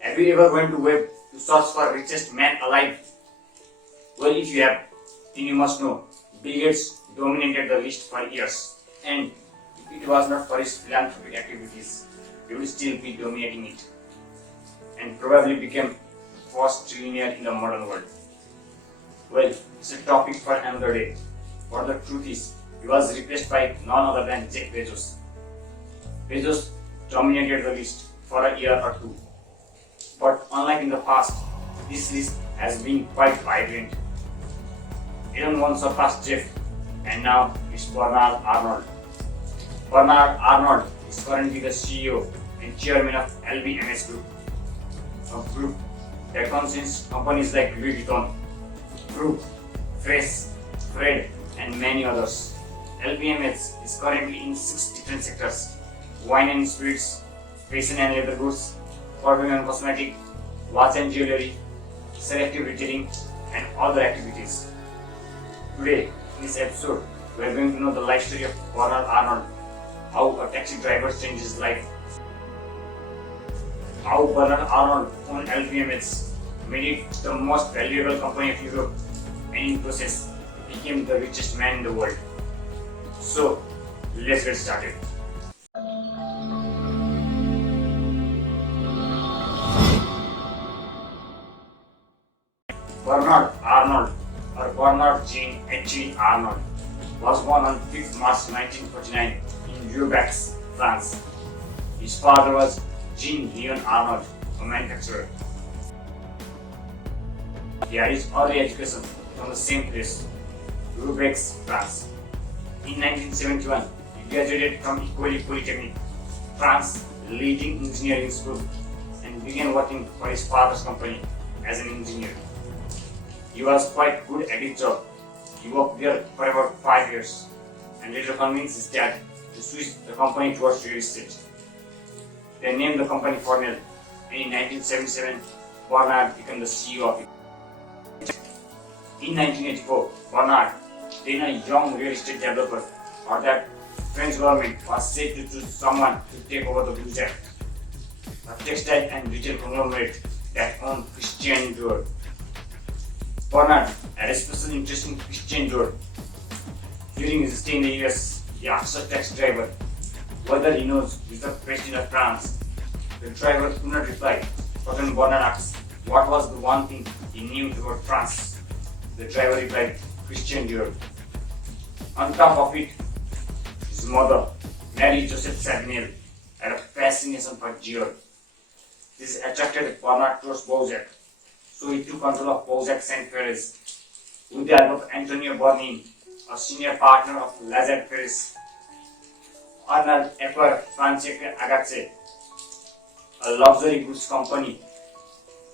Have you ever went to web to search for richest man alive? Well, if you have, then you must know Bill Gates dominated the list for years, and if it was not for his philanthropic activities, he would still be dominating it, and probably became the first trillionaire in the modern world. Well, it's a topic for another day, but the truth is, he was replaced by none other than Jeff Bezos. Bezos dominated the list for a year or two, but unlike in the past, this list has been quite vibrant. Elon once surpassed Jeff, and now it's Bernard Arnault. Bernard Arnault is currently the CEO and chairman of LVMH Group, a group that contains companies like Louis Vuitton, Krug, Fred, and many others. LVMH is currently in 6 different sectors: wine and spirits, fashion and leather goods, perfume and cosmetic, watch and jewelry, selective retailing, and other activities. Today, in this episode, we are going to know the life story of Bernard Arnault, how a taxi driver changed his life, how Bernard Arnault owned LVMH, made it the most valuable company of Europe, and in process became the richest man in the world. So, let's get started. Bernard Arnault, or Bernard Jean Etienne Arnault, was born on 5th March 1949 in Roubaix, France. His father was Jean-Leon Arnault, a manufacturer. He had his early education from the same place, Roubaix, France. In 1971, he graduated from École Polytechnique, France, leading engineering school, and began working for his father's company as an engineer. He was quite good at his job. He worked there for about 5 years and later convinced his dad to switch the company towards real estate. They named the company Cornell, and in 1977, Bernaurd became the CEO of it. In 1984, Bernaurd, then a young real estate developer, heard that French government was set to choose someone to take over the Blue Jack, a textile and retail conglomerate that owned Christian Dior. Bernaurd had a special interest in Christian Dior. During his stay in the US, he asked a taxi driver whether he knows who is the president of France. The driver could not reply, but when Bernaurd asked what was the one thing he knew about France, the driver replied, Christian Dior. On top of it, his mother, Mary Joseph Savinel, had a fascination for Dior. This attracted Bernaurd towards Bourjac, so he took control of Bourjac Saint-Perez with the help of Antonio Bernin, a senior partner of Lazare Perez. Arnault acquired Francesca Agache, a luxury goods company,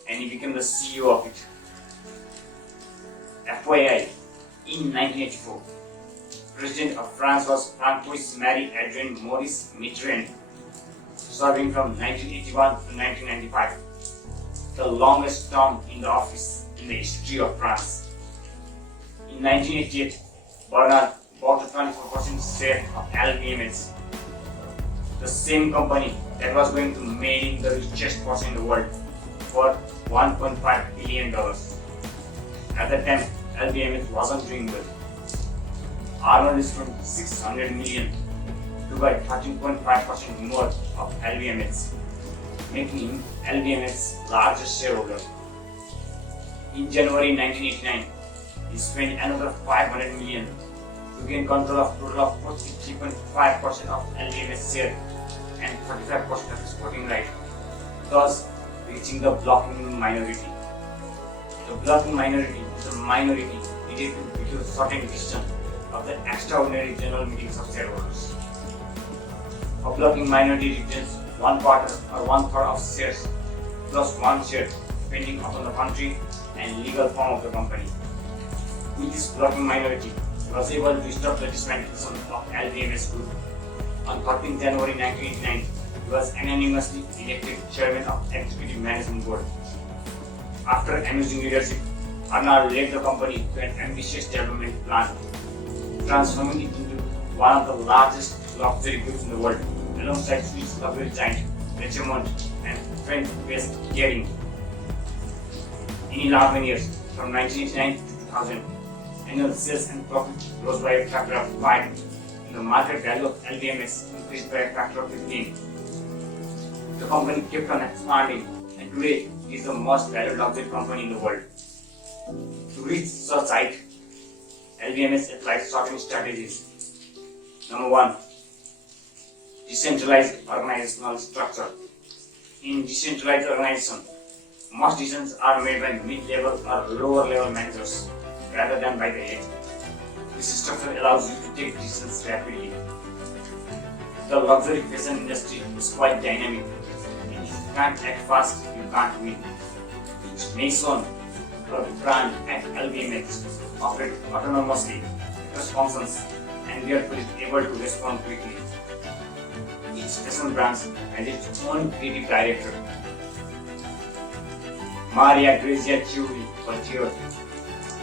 and he became the CEO of it. FYI, in 1984, President of France was Francois Marie-Adrien Maurice Mitterrand, serving from 1981 to 1995, the longest term in the office in the history of France. In 1988, Bernaurd bought a 24% share of LVMH, the same company that was going to make him the richest person in the world, for $1.5 billion. At that time, LVMH wasn't doing well. Arnault is from 600 million to buy 13.5% more of LVMH, making him LVMH's largest shareholder. In January 1989, he spent another 500 million to gain control of total of 43.5% of LVMH share and 45% of his voting right, thus reaching the blocking minority. The blocking minority is a minority needed to become a certain decision of the extraordinary general meetings of shareholders. A blocking minority retains 1/4 or 1/3 of shares plus 1 share depending upon the country and legal form of the company. With this blocking minority, he was able to stop the dismantling of LVMH Group. On 13 January 1989, he was unanimously elected chairman of Executive Management Board. After amazing leadership, Arnault led the company to an ambitious development plan, transforming it into one of the largest luxury goods in the world, alongside Swiss luxury giant Richest and French-based Kering. In 11 years, from 1989 to 2000, annual sales and profit rose by a factor of 5, and the market value of LVMH increased by a factor of 15. The company kept on expanding, and today it is the most valued luxury company in the world. To reach such height, LVMH applies certain strategies. Number 1. Decentralized organizational structure. In decentralized organization, most decisions are made by mid-level or lower-level managers rather than by the head. This structure allows you to take decisions rapidly. The luxury fashion industry is quite dynamic, and if you can't act fast, you can't win. Maison, a brand at LVMH, operate autonomously across functions and therefore is able to respond quickly. Each fashion brand has its own creative director. Maria Grazia Chiuri for Dior,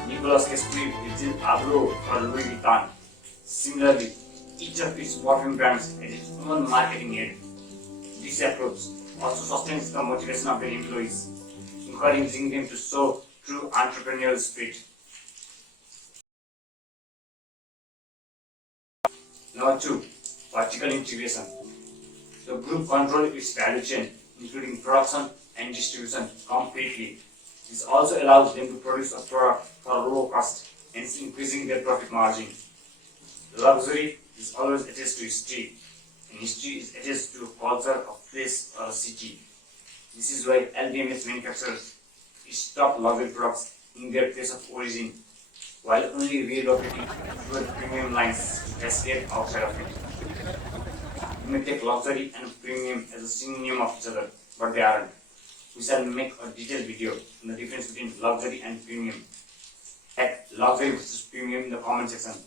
Nicolas Castries Virgil Abloh for Louis Vuitton. Similarly, each of its perfume brands has its own marketing head. This approach also sustains the motivation of their employees, encouraging them to show true entrepreneurial spirit. Number 2. Vertical integration. The group controls its value chain, including production and distribution, completely. This also allows them to produce a product for low cost, hence increasing their profit margin. Luxury is always attached to history, and history is attached to a culture, a place, or a city. This is why LVMH manufactures its top luxury products in their place of origin, while only relocating fewer premium lines to cascade outside of it. You may take luxury and premium as a synonym of each other, but they aren't. We shall make a detailed video on the difference between luxury and premium. Add luxury versus premium in the comment section.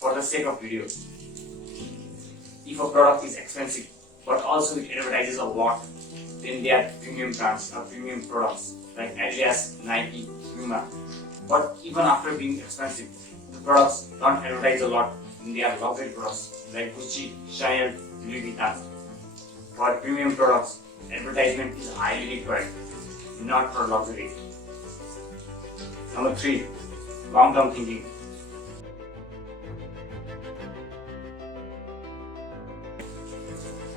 For the sake of video, if a product is expensive but also it advertises a lot, then they are premium brands or premium products like Adidas, Nike, Puma. But even after being expensive, the products don't advertise a lot, then they are luxury products like Gucci, Chanel, Louis Vuitton. For premium products, advertisement is highly required, not for luxury. Number 3. Long-term thinking.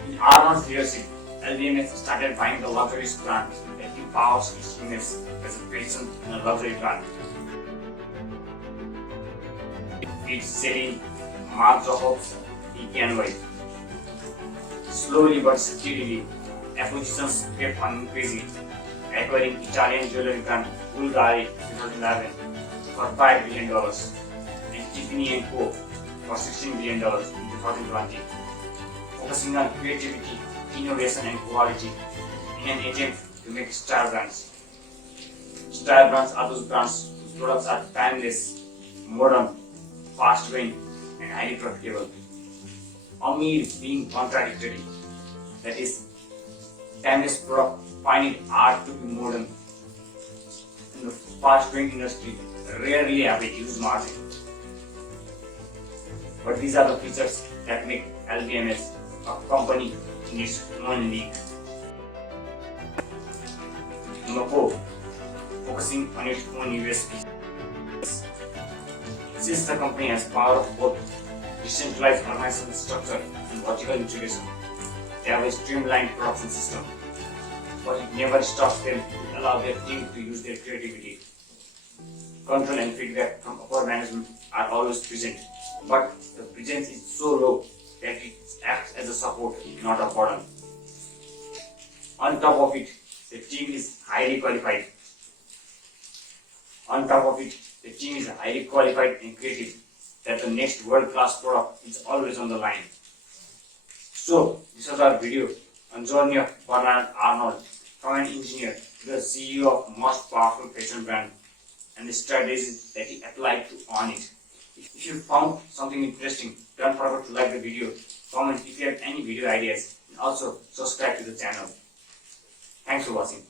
In Arnault's leadership, LVMH started buying the luxurious brand that empowers its image as a patron and a luxury brand. It's selling Marc Jacobs, DKNY. Slowly but steadily, acquisitions kept on increasing, acquiring Italian jewelry brand Bulgari in 2011 for $5 billion and Tiffany & Co. for $16 billion in 2020, focusing on creativity, innovation and quality in an attempt to make star brands. Star brands are those brands whose products are timeless, modern, fast-growing and highly profitable. Omni being contradictory, that is, timeless product find it hard to be modern, and the fast-growing industry rarely have a huge margin. But these are the features that make LVMH a company in its own league. Number 4. Focusing on its own USPs. Since the company has power of both decentralized organizational structure and vertical integration, they have a streamlined production system, but it never stops them to allow their team to use their creativity. Control and feedback from upper management are always present, but the presence is so low that it acts as a support, not a burden. On top of it, the team is highly qualified. And creative that the next world-class product is always on the line. So, this was our video on journey of Bernard Arnault from an engineer to the CEO of most powerful fashion brand and the strategies that he applied to own it. If you found something interesting, don't forget to like the video, comment if you have any video ideas, and also subscribe to the channel. Thanks for watching.